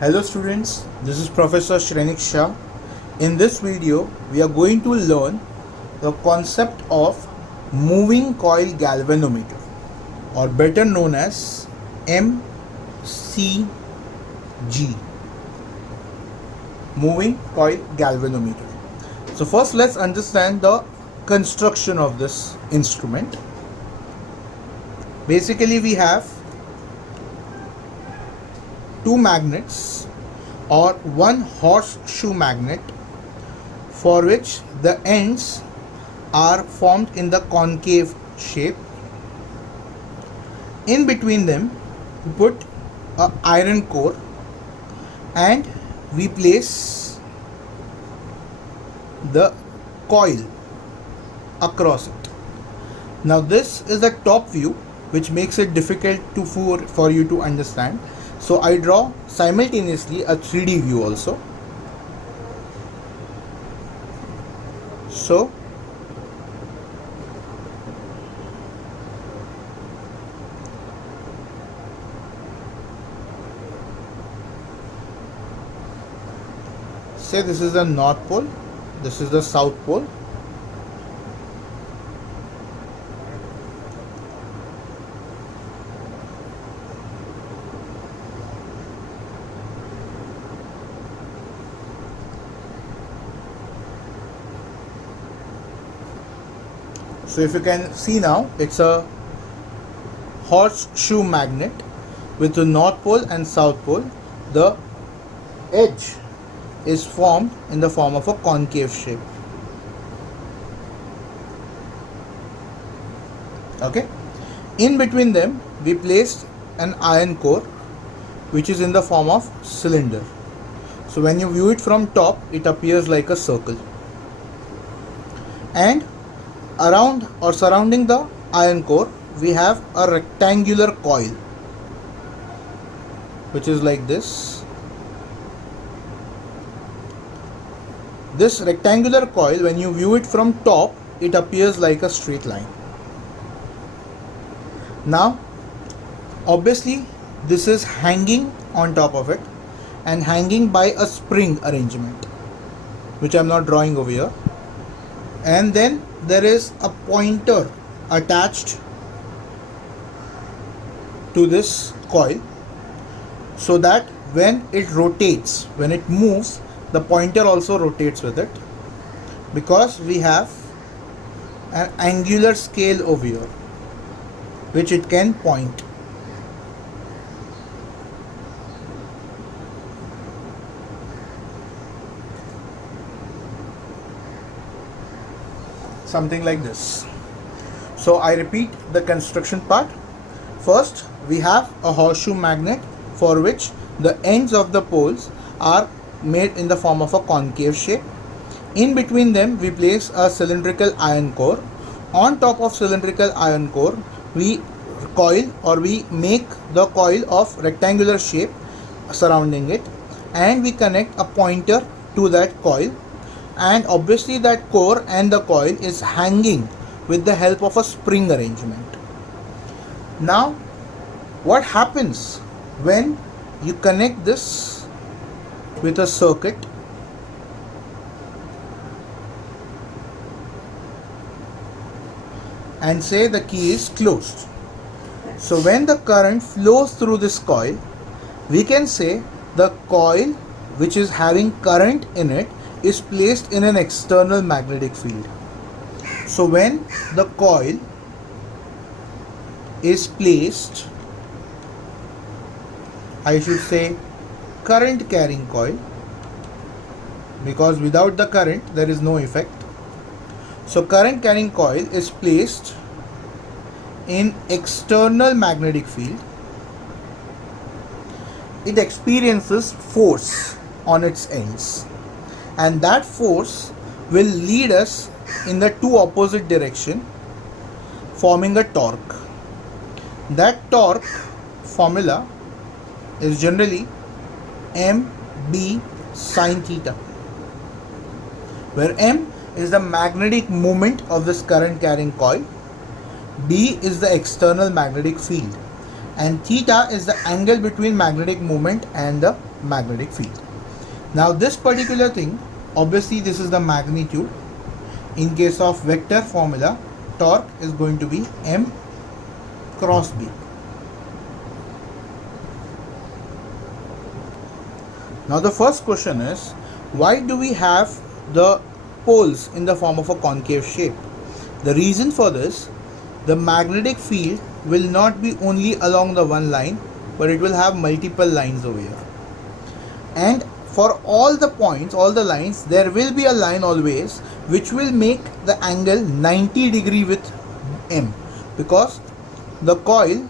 Hello students, this is Professor Shrenik Shah. In this video, we are going to learn the concept of moving coil galvanometer, or better known as MCG, moving coil galvanometer. So first let's understand the construction of this instrument. Basically we have two magnets or one horseshoe magnet for which the ends are formed in the concave shape. In between them we put a iron core and we place the coil across it. Now this is the top view, which makes it difficult for you to understand. So I draw simultaneously a 3D view also. So say this is the north pole, this is the south pole. So if you can see now, it's a horseshoe magnet with the north pole and south pole. The edge is formed in the form of a concave shape. Okay. In between them we placed an iron core which is in the form of cylinder. So when you view it from top, it appears like a circle. And around or surrounding the iron core we have a rectangular coil which is like this. This rectangular coil, when you view it from top, it appears like a straight line. Now obviously this is hanging on top of it and hanging by a spring arrangement, which I am not drawing over here. And then there is a pointer attached to this coil, so that when it rotates, when it moves, the pointer also rotates with it, because we have an angular scale over here which it can point. Something like this. So I repeat the construction part. First we have a horseshoe magnet for which the ends of the poles are made in the form of a concave shape. In between them we place a cylindrical iron core. On top of cylindrical iron core we make the coil of rectangular shape surrounding it, and we connect a pointer to that coil, and obviously that core and the coil is hanging with the help of a spring arrangement. Now what happens when you connect this with a circuit? And say the key is closed. So when the current flows through this coil, we can say the coil which is having current in it is placed in an external magnetic field. So when the coil is placed, I should say current carrying coil, because without the current there is no effect. So current carrying coil is placed in external magnetic field. It experiences force on its ends, and that force will lead us in the two opposite direction, forming a torque. That torque formula is generally mb sine theta, where m is the magnetic moment of this current carrying coil, B is the external magnetic field, and theta is the angle between magnetic moment and the magnetic field. Now this particular thing, obviously this is the magnitude. In case of vector formula, torque is going to be m cross b. Now the first question is, why do we have the poles in the form of a concave shape? The reason for this, the magnetic field will not be only along the one line, but it will have multiple lines over here. And for all the points, all the lines, there will be a line always which will make the angle 90 degree with M, because the coil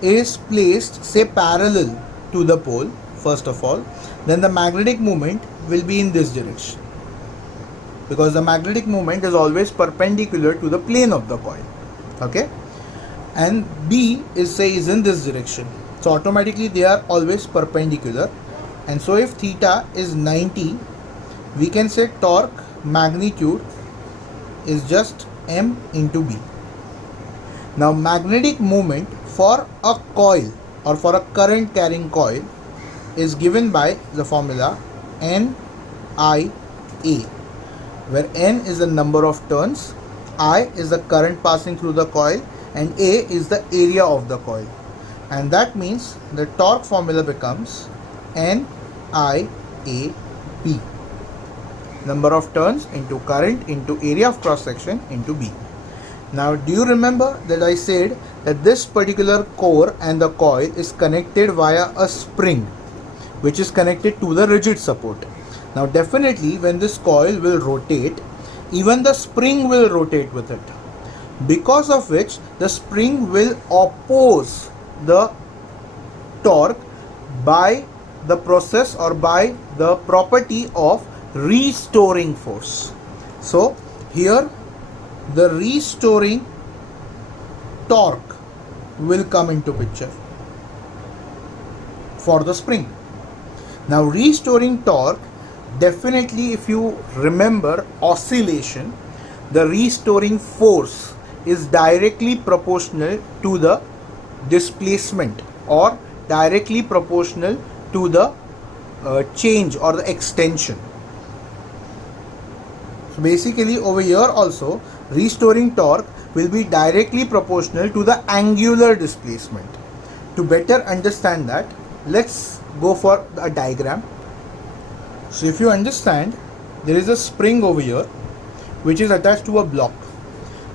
is placed, say, parallel to the pole first of all. Then the magnetic moment will be in this direction, because the magnetic moment is always perpendicular to the plane of the coil. Okay, and B is in this direction, so automatically they are always perpendicular. And so if theta is 90, we can say torque magnitude is just M into B. Now magnetic moment for a coil or for a current carrying coil is given by the formula NIA, where N is the number of turns, I is the current passing through the coil, and A is the area of the coil. And that means the torque formula becomes NIAB, number of turns into current into area of cross section into B. Now do you remember that I said that this particular core and the coil is connected via a spring which is connected to the rigid support. Now definitely when this coil will rotate, even the spring will rotate with it, because of which the spring will oppose the torque by the process or by the property of restoring force. So here the restoring torque will come into picture for the spring. Now restoring torque, definitely if you remember oscillation, the restoring force is directly proportional to the displacement or directly proportional to the change or the extension. So basically over here also restoring torque will be directly proportional to the angular displacement. To better understand that, let's go for a diagram. So if you understand, there is a spring over here which is attached to a block.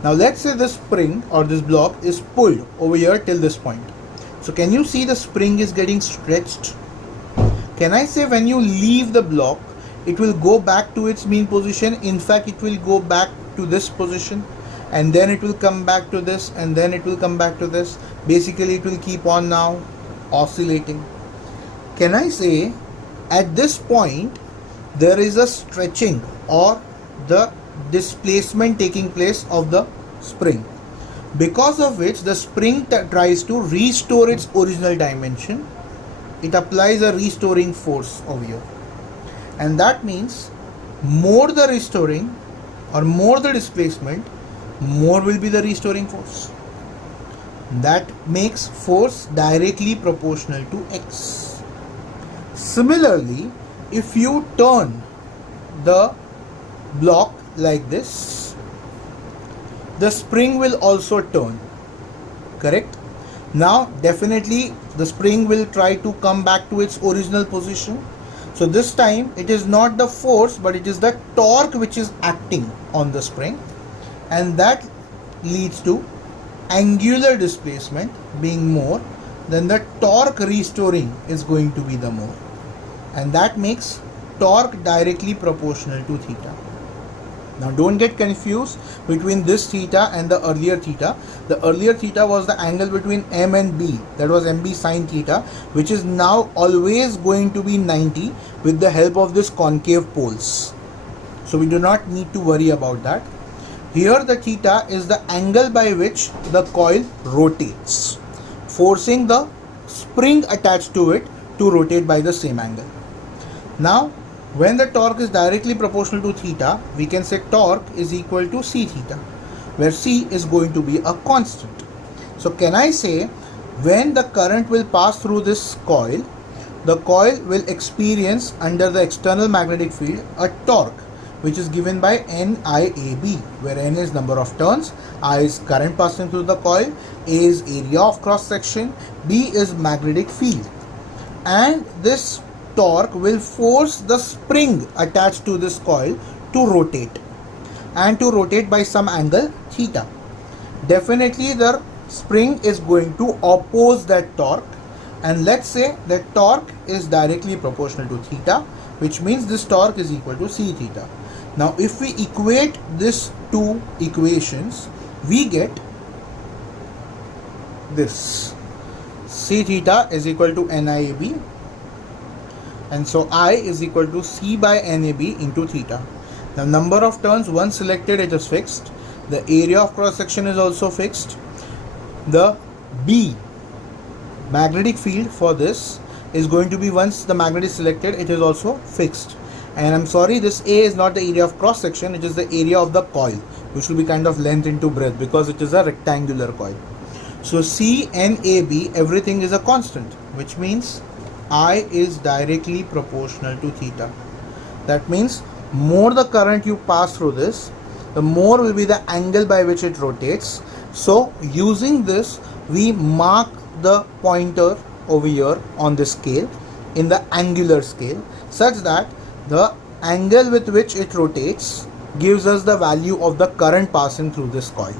Now let's say this spring or this block is pulled over here till this point. So can you see the spring is getting stretched? Can I say when you leave the block, it will go back to its mean position? In fact, it will go back to this position, and then it will come back to this, and then it will come back to this. Basically it will keep on now oscillating. Can I say at this point there is a stretching or the displacement taking place of the spring, because of which the spring tries to restore its original dimension? It applies a restoring force over here, and that means more the restoring or more the displacement, more will be the restoring force. That makes force directly proportional to X. Similarly, if you turn the block like this, the spring will also turn, correct? Now definitely the spring will try to come back to its original position. So this time it is not the force, but it is the torque which is acting on the spring, and that leads to angular displacement being more, then the torque restoring is going to be the more, and that makes torque directly proportional to theta. Now don't get confused between this theta and the earlier theta. The earlier theta was the angle between M and B, that was MB sine theta, which is now always going to be 90 with the help of this concave poles. So we do not need to worry about that. Here the theta is the angle by which the coil rotates, forcing the spring attached to it to rotate by the same angle. Now when the torque is directly proportional to theta, we can say torque is equal to C theta, where C is going to be a constant. So can I say When the current will pass through this coil, the coil will experience under the external magnetic field a torque which is given by NIAB, where N is number of turns, I is current passing through the coil, A is area of cross section, B is magnetic field. And this torque will force the spring attached to this coil to rotate, and to rotate by some angle theta. Definitely the spring is going to oppose that torque, and let's say that torque is directly proportional to theta, which means this torque is equal to C theta. Now if we equate these two equations, we get this. C theta is equal to NIAB, and so I is equal to C by NAB into theta. The number of turns once selected, it is fixed. The area of cross section is also fixed. The B, magnetic field for this, is going to be, once the magnet is selected, it is also fixed. And I'm sorry, this A is not the area of cross section, it is the area of the coil, which will be kind of length into breadth because it is a rectangular coil. So C and AB, everything is a constant, which means I is directly proportional to theta. That means more the current you pass through this, the more will be the angle by which it rotates. So using this, we mark the pointer over here on this scale in the angular scale, such that the angle with which it rotates gives us the value of the current passing through this coil.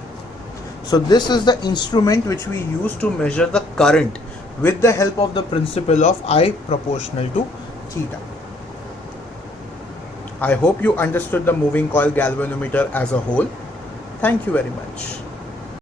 So this is the instrument which we use to measure the current with the help of the principle of I proportional to theta. I hope you understood the moving coil galvanometer as a whole. Thank you very much.